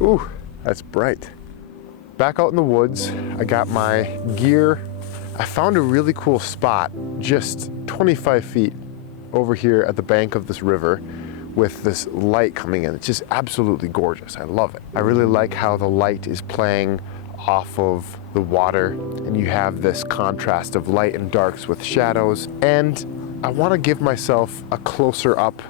Ooh, that's bright. Back out in the woods, I got my gear. I found a really cool spot just 25 feet over here at the bank of this river with this light coming in. It's just absolutely gorgeous. I love it. I really like how the light is playing off of the water and you have this contrast of light and darks with shadows. And I want to give myself a closer up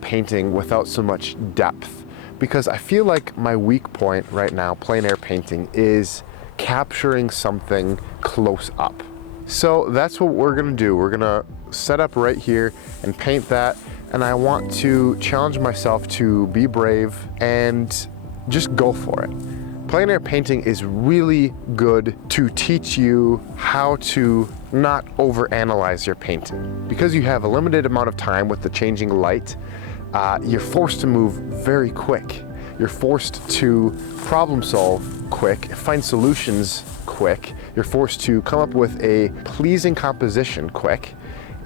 painting without so much depth, because I feel like my weak point right now, plein air painting, is capturing something close up. So that's what we're gonna do. We're gonna set up right here and paint that. And I want to challenge myself to be brave and just go for it. Plein air painting is really good to teach you how to not overanalyze your painting. Because you have a limited amount of time with the changing light, you're forced to move very quick. You're forced to problem solve quick, find solutions quick. You're forced to come up with a pleasing composition quick.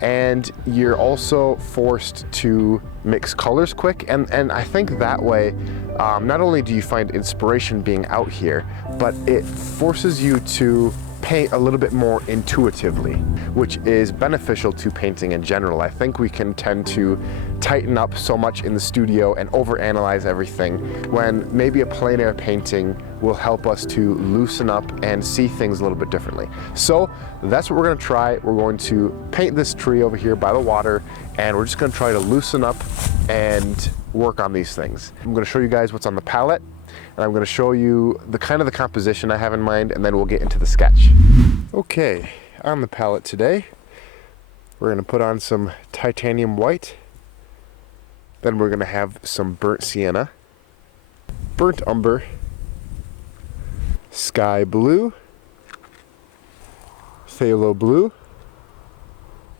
And you're also forced to mix colors quick. And I think that way, not only do you find inspiration being out here, but it forces you to paint a little bit more intuitively, which is beneficial to painting in general. I think we can tend to tighten up so much in the studio and overanalyze everything, when maybe a plein air painting will help us to loosen up and see things a little bit differently. So that's what we're gonna try. We're going to paint this tree over here by the water, and we're just gonna try to loosen up and work on these things. I'm gonna show you guys what's on the palette, and I'm gonna show you the kind of the composition I have in mind, and then we'll get into the sketch. Okay, on the palette today, we're gonna put on some titanium white, then we're gonna have some burnt sienna, burnt umber, sky blue, phthalo blue,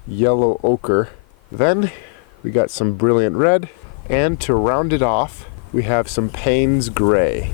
yellow ochre, then we got some brilliant red, and to round it off, we have some Payne's gray.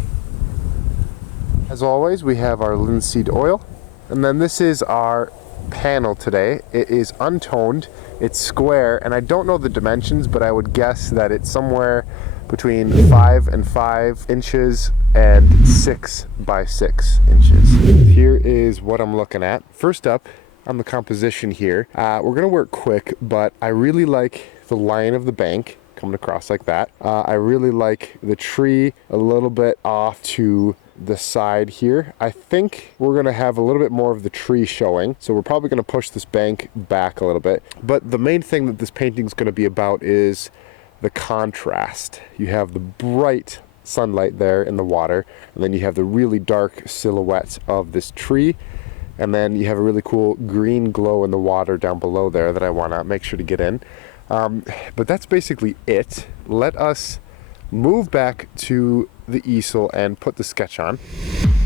As always, we have our linseed oil, and then this is our panel today. It is untoned, it's square, and I don't know the dimensions, but I would guess that it's somewhere between 5 and 5 inches and 6 by 6 inches. Here is what I'm looking at. First up on the composition here, we're gonna work quick, but I really like the line of the bank coming across like that. I really like the tree a little bit off to the side here. I think we're gonna have a little bit more of the tree showing, so we're probably gonna push this bank back a little bit. But the main thing that this painting is gonna be about is the contrast. You have the bright sunlight there in the water, and then you have the really dark silhouette of this tree, and then you have a really cool green glow in the water down below there that I wanna make sure to get in. But that's basically it. Let us move back to the easel and put the sketch on.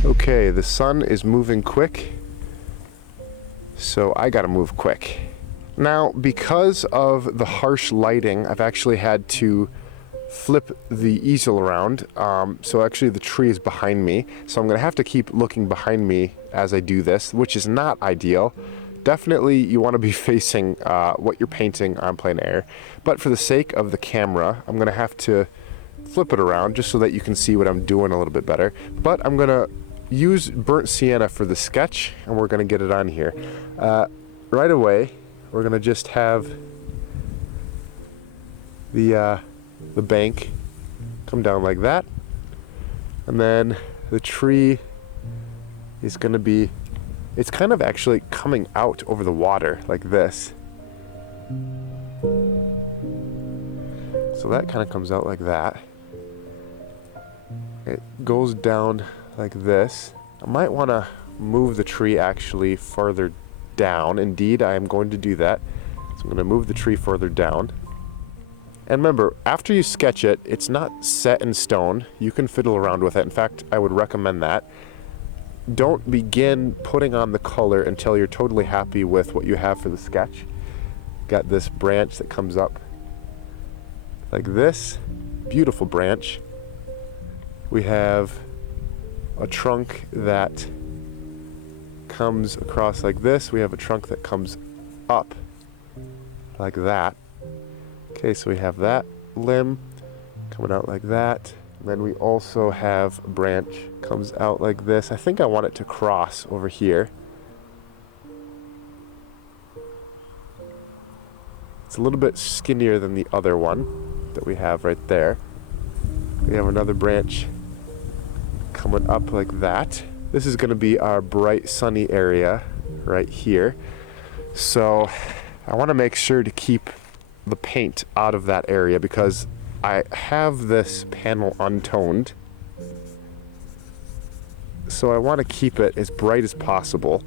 Okay, the sun is moving quick, so I gotta move quick. Now, because of the harsh lighting, I've actually had to flip the easel around. So actually the tree is behind me, so I'm gonna have to keep looking behind me as I do this, which is not ideal. Definitely you want to be facing what you're painting on plein air, but for the sake of the camera, I'm gonna have to flip it around just so that you can see what I'm doing a little bit better. But I'm gonna use burnt sienna for the sketch, and we're gonna get it on here. Right away, we're gonna just have the bank come down like that, and then the tree is gonna be, it's kind of actually coming out over the water like this. So that kind of comes out like that. It goes down like this. I might want to move the tree actually farther down. Indeed, I am going to do that. So I'm going to move the tree further down. And remember, after you sketch it, it's not set in stone. You can fiddle around with it. In fact, I would recommend that. Don't begin putting on the color until you're totally happy with what you have for the sketch. Got this branch that comes up like this. Beautiful branch. We have a trunk that comes across like this. We have a trunk that comes up like that. Okay, so we have that limb coming out like that. Then we also have a branch comes out like this. I think I want it to cross over here. It's a little bit skinnier than the other one that we have right there. We have another branch coming up like that. This is going to be our bright sunny area right here. So I want to make sure to keep the paint out of that area because I have this panel untoned. So I want to keep it as bright as possible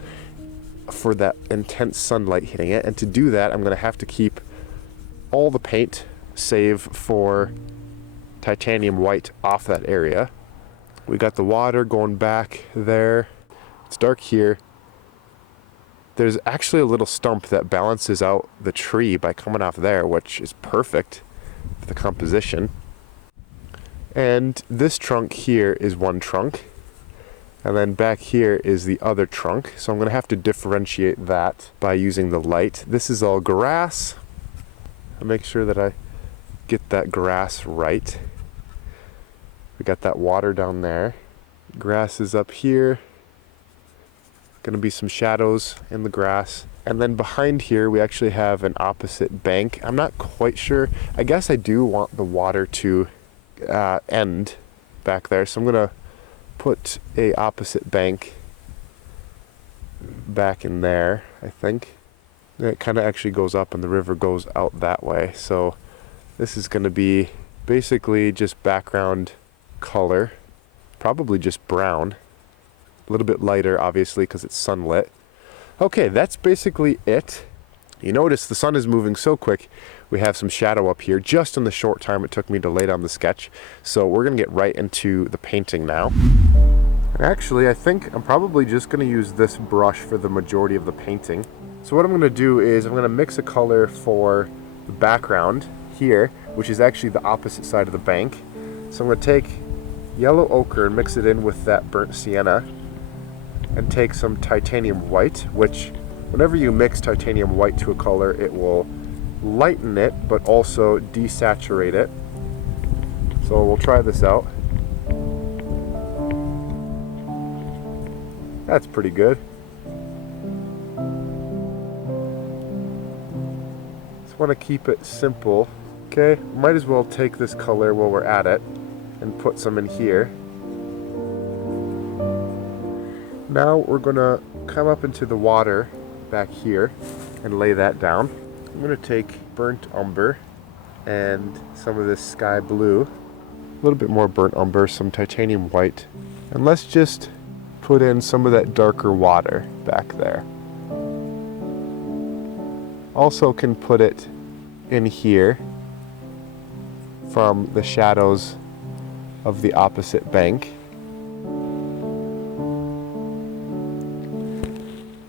for that intense sunlight hitting it. And to do that, I'm going to have to keep all the paint, save for titanium white, off that area. We got the water going back there. It's dark here. There's actually a little stump that balances out the tree by coming off there, which is perfect for the composition. And this trunk here is one trunk. And then back here is the other trunk. So I'm going to have to differentiate that by using the light. This is all grass. I'll make sure that I get that grass right. We got that water down there. Grass is up here. Gonna be some shadows in the grass. And then behind here, we actually have an opposite bank. I'm not quite sure. I guess I do want the water to end back there. So I'm gonna put a opposite bank back in there, I think. It kind of actually goes up and the river goes out that way. So this is gonna be basically just background color, probably just brown. A little bit lighter, obviously, because it's sunlit. Okay, that's basically it. You notice the sun is moving so quick. We have some shadow up here just in the short time it took me to lay down the sketch. So we're gonna get right into the painting now. And actually, I think I'm probably just gonna use this brush for the majority of the painting. So what I'm gonna do is I'm gonna mix a color for the background here, which is actually the opposite side of the bank. So I'm gonna take yellow ochre and mix it in with that burnt sienna, and take some titanium white, which whenever you mix titanium white to a color, it will lighten it, but also desaturate it. So we'll try this out. That's pretty good. Just want to keep it simple. Okay, might as well take this color while we're at it and put some in here. Now we're gonna come up into the water back here and lay that down. I'm gonna take burnt umber and some of this sky blue, a little bit more burnt umber, some titanium white, and let's just put in some of that darker water back there. Also can put it in here from the shadows of the opposite bank,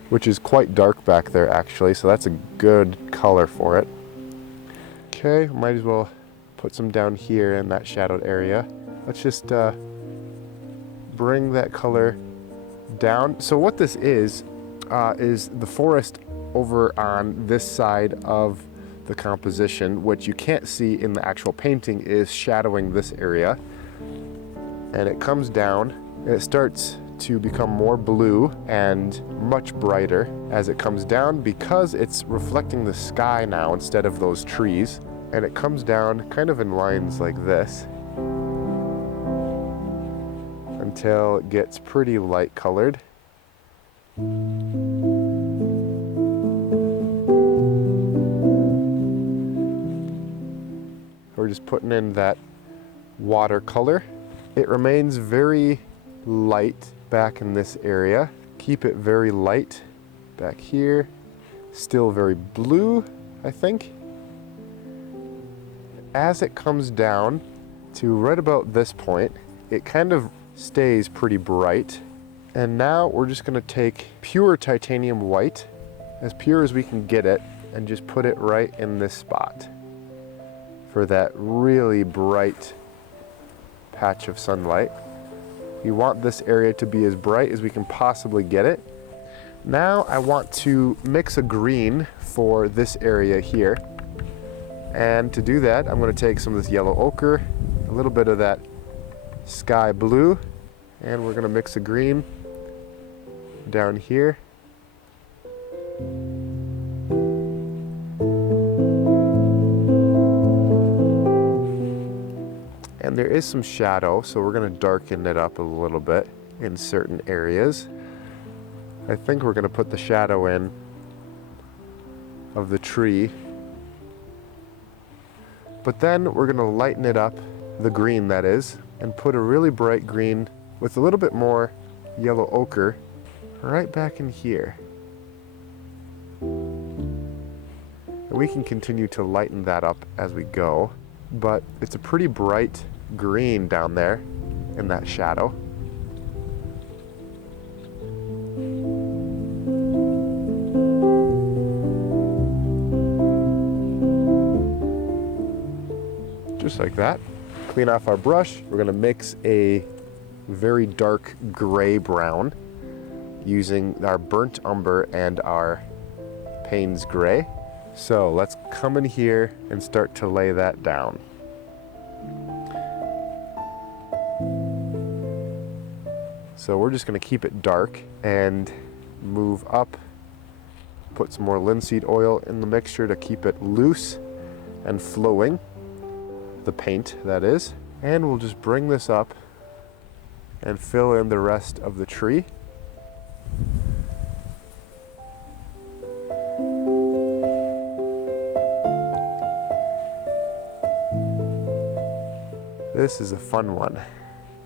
which is quite dark back there actually, so that's a good color for it. Okay, might as well put some down here in that shadowed area. Let's just bring that color down. So what this is the forest over on this side of the composition, which you can't see in the actual painting, is shadowing this area. And it comes down, and it starts to become more blue and much brighter as it comes down because it's reflecting the sky now instead of those trees. And it comes down kind of in lines like this until it gets pretty light colored. We're just putting in that watercolor. It remains very light back in this area. Keep it very light back here. Still very blue, I think. As it comes down to right about this point, it kind of stays pretty bright. And now we're just gonna take pure titanium white, as pure as we can get it, and just put it right in this spot for that really bright patch of sunlight. We want this area to be as bright as we can possibly get it. Now I want to mix a green for this area here. And to do that, I'm going to take some of this yellow ochre, a little bit of that sky blue, and we're gonna mix a green down here. And there is some shadow, so we're gonna darken it up a little bit in certain areas. I think we're gonna put the shadow in of the tree, but then we're gonna lighten it up, the green that is, and put a really bright green with a little bit more yellow ochre right back in here. And we can continue to lighten that up as we go, but it's a pretty bright green down there in that shadow. Just like that. Clean off our brush. We're gonna mix a very dark gray brown using our burnt umber and our Payne's gray. So let's come in here and start to lay that down. So we're just gonna keep it dark and move up. Put some more linseed oil in the mixture to keep it loose and flowing. The paint, that is. And we'll just bring this up and fill in the rest of the tree. This is a fun one,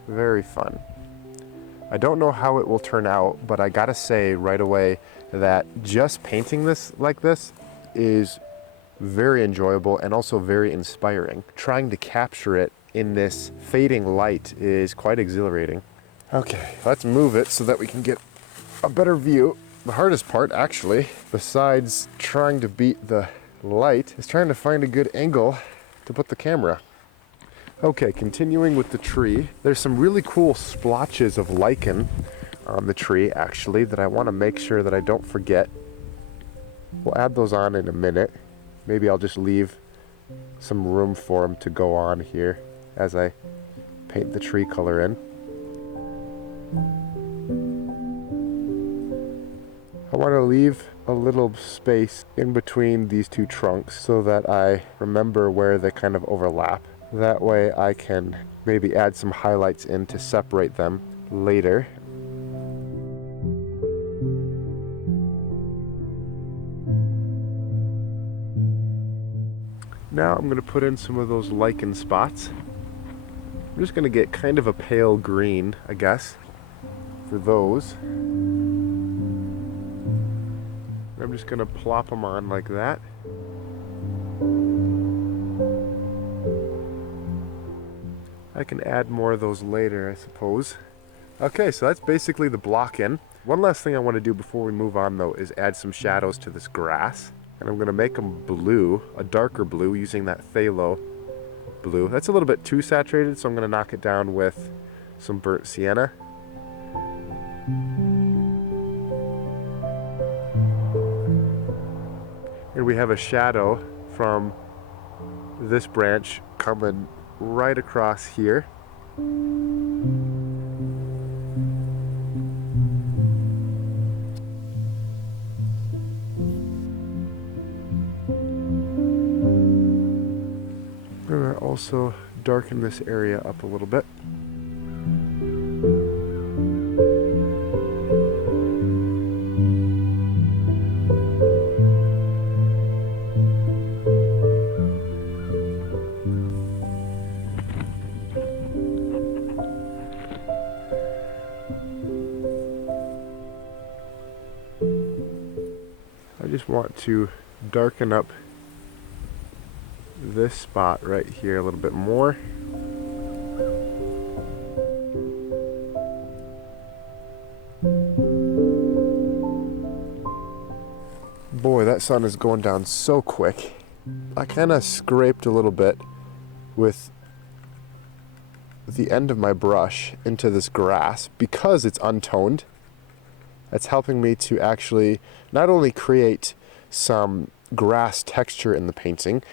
very fun. I don't know how it will turn out, but I gotta say right away that just painting this like this is very enjoyable and also very inspiring. Trying to capture it in this fading light is quite exhilarating. Okay, let's move it so that we can get a better view. The hardest part, actually, besides trying to beat the light, is trying to find a good angle to put the camera. Okay, continuing with the tree, there's some really cool splotches of lichen on the tree, actually, that I want to make sure that I don't forget. We'll add those on in a minute. Maybe I'll just leave some room for them to go on here as I paint the tree color in. I want to leave a little space in between these two trunks so that I remember where they kind of overlap. That way I can maybe add some highlights in to separate them later. Now I'm going to put in some of those lichen spots. I'm just going to get kind of a pale green, I guess, for those. I'm just going to plop them on like that. I can add more of those later, I suppose. Okay, so that's basically the block in. One last thing I want to do before we move on, though, is add some shadows to this grass. And I'm going to make them blue, a darker blue, using that phthalo blue. That's a little bit too saturated, so I'm going to knock it down with some burnt sienna. And we have a shadow from this branch coming right across here. I'm going to also darken this area up a little bit. I just want to darken up this spot right here a little bit more. Boy, that sun is going down so quick. I kind of scraped a little bit with the end of my brush into this grass because it's untoned. That's helping me to actually not only create some grass texture in the painting,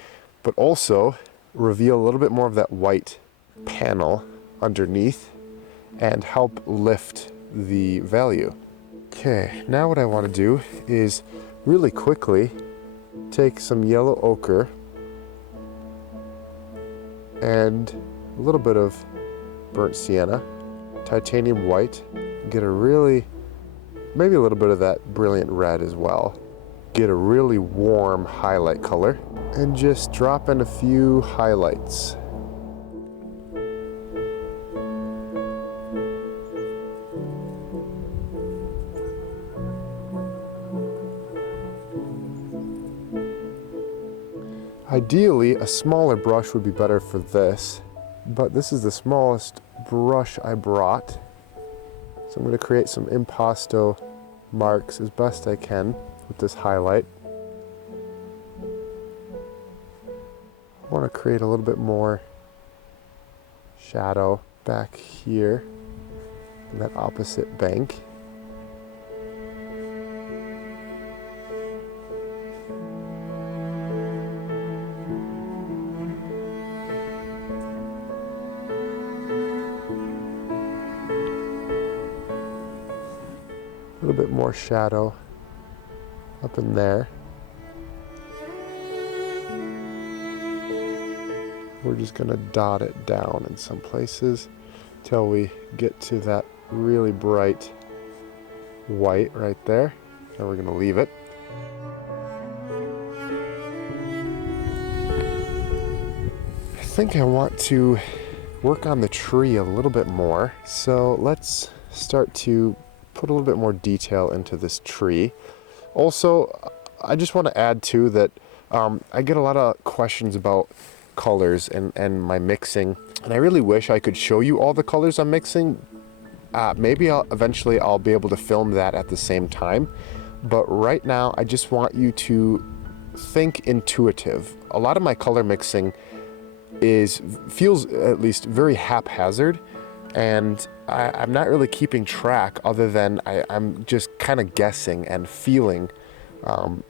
but also reveal a little bit more of that white panel underneath and help lift the value. Okay, now what I want to do is really quickly take some yellow ochre and a little bit of burnt sienna, titanium white, get a really, maybe a little bit of that brilliant red as well. Get a really warm highlight color and just drop in a few highlights. Ideally, a smaller brush would be better for this, but this is the smallest brush I brought. So I'm going to create some impasto marks as best I can with this highlight. I want to create a little bit more shadow back here in that opposite bank. A little bit more shadow up in there. We're just going to dot it down in some places till we get to that really bright white right there. And we're going to leave it. I think I want to work on the tree a little bit more. So let's start to put a little bit more detail into this tree. Also, I just want to add too that I get a lot of questions about colors and my mixing, and I really wish I could show you all the colors I'm mixing. Maybe eventually I'll be able to film that at the same time, but right now I just want you to think intuitive. A lot of my color mixing feels at least very haphazard, and I'm not really keeping track other than I'm just kind of guessing and feeling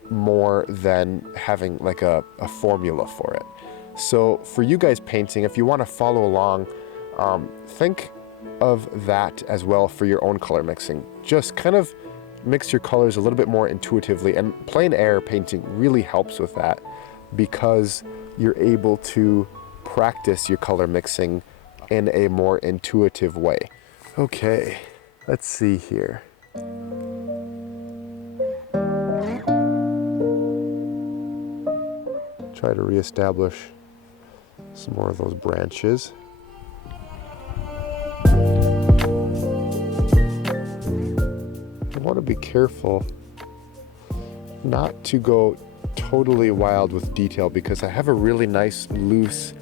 more than having like a formula for it. So for you guys painting, if you want to follow along, think of that as well for your own color mixing. Just kind of mix your colors a little bit more intuitively, and plein air painting really helps with that because you're able to practice your color mixing in a more intuitive way. Okay, let's see here. Try to reestablish some more of those branches. I want to be careful not to go totally wild with detail because I have a really nice loose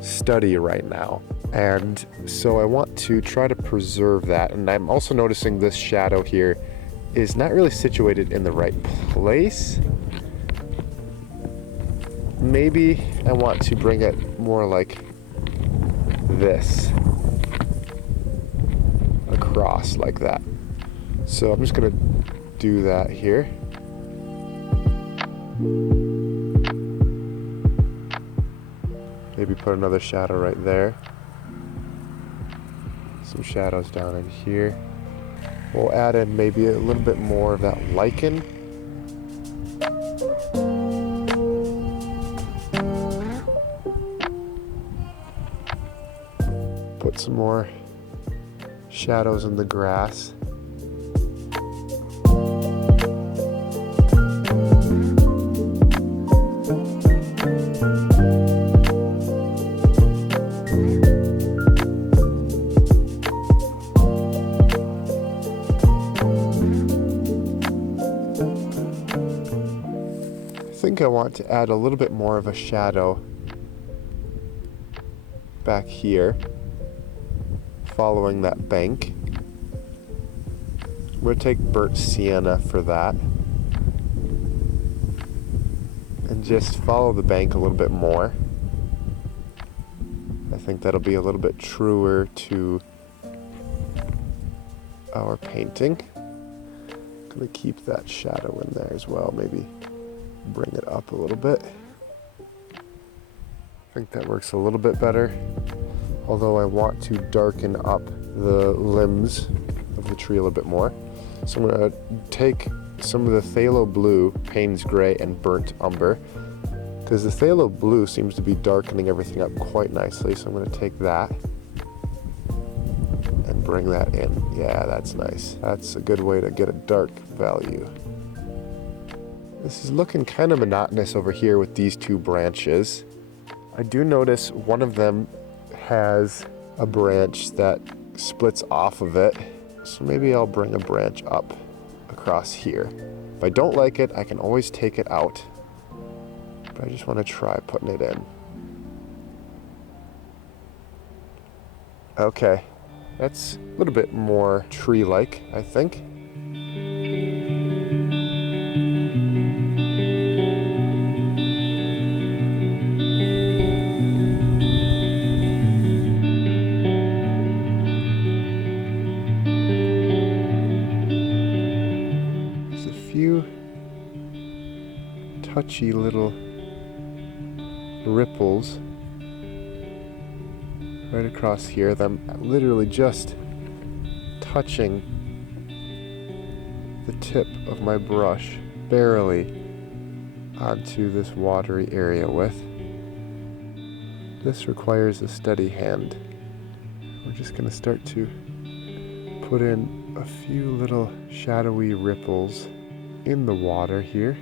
study right now, and so I want to try to preserve that. And I'm also noticing this shadow here is not really situated in the right place. Maybe I want to bring it more like this, across like that. So I'm just gonna do that here. Maybe put another shadow right there. Some shadows down in here. We'll add in maybe a little bit more of that lichen. Put some more shadows in the grass. I think I want to add a little bit more of a shadow back here, following that bank. I'm going to take burnt sienna for that and just follow the bank a little bit more. I think that'll be a little bit truer to our painting. I'm going to keep that shadow in there as well, maybe bring it up a little bit. I think that works a little bit better. although I want to darken up the limbs of the tree a little bit more. So I'm going to take some of the Phthalo blue, Payne's gray, and burnt umber, because the Phthalo blue seems to be darkening everything up quite nicely. So I'm going to take that and bring that in. Yeah, that's nice. That's a good way to get a dark value. This is looking kind of monotonous over here with these two branches. I do notice one of them has a branch that splits off of it. So maybe I'll bring a branch up across here. If I don't like it, I can always take it out. But I just want to try putting it in. Okay, that's a little bit more tree-like, I think. There's a few touchy little ripples right across here that I'm literally just touching the tip of my brush barely onto this watery area with. This requires a steady hand. We're just going to start to put in a few little shadowy ripples in the water here.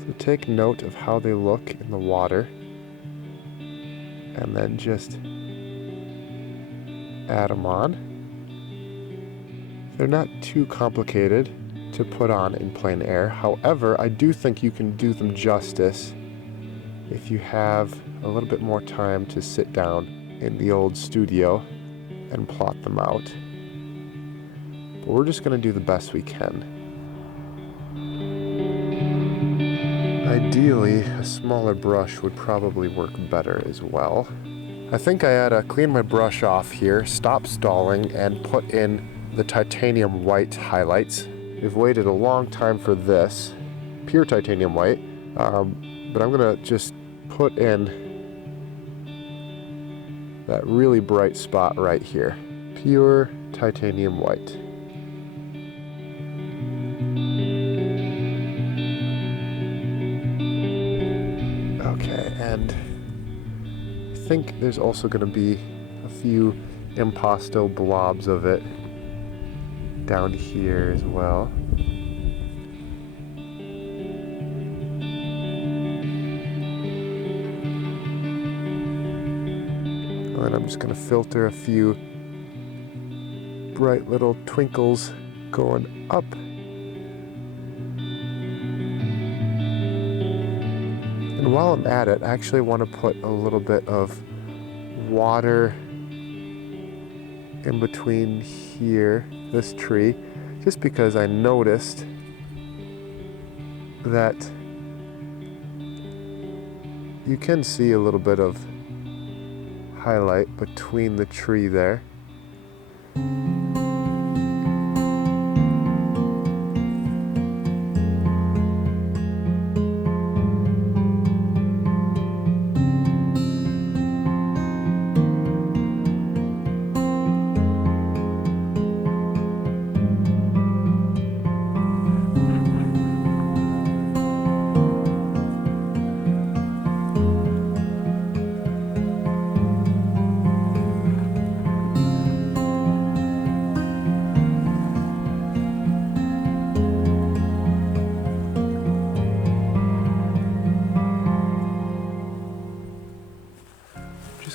So take note of how they look in the water, and then just add them on. They're not too complicated to put on in plein air. However, I do think you can do them justice if you have a little bit more time to sit down in the old studio and plot them out. But we're just going to do the best we can. Ideally, a smaller brush would probably work better as well. I think I ought to clean my brush off here, stop stalling, and put in the titanium white highlights. We've waited a long time for this, pure titanium white, but I'm gonna just put in that really bright spot right here. Pure titanium white. Okay, and I think there's also going to be a few impasto blobs of it down here as well. And I'm just going to filter a few bright little twinkles going up. And while I'm at it, I actually want to put a little bit of water in between here, this tree, just because I noticed that you can see a little bit of highlight between the tree there.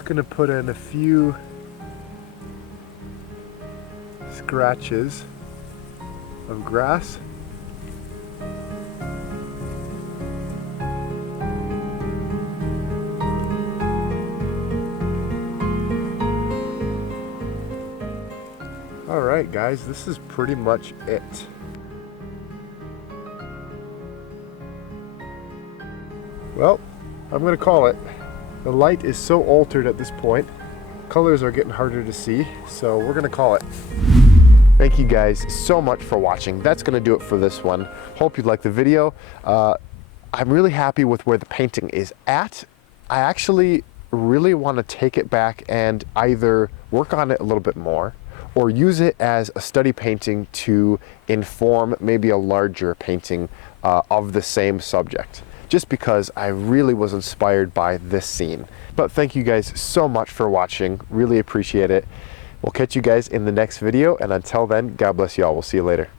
Going to put in a few scratches of grass. All right, guys, this is pretty much it. Well, I'm going to call it. The light is so altered at this point. Colors are getting harder to see, so we're gonna call it. Thank you guys so much for watching. That's gonna do it for this one. Hope you liked the video. I'm really happy with where the painting is at. I actually really want to take it back and either work on it a little bit more or use it as a study painting to inform maybe a larger painting of the same subject, just because I really was inspired by this scene. But thank you guys so much for watching. Really appreciate it. We'll catch you guys in the next video, and until then, God bless you all. We'll see you later.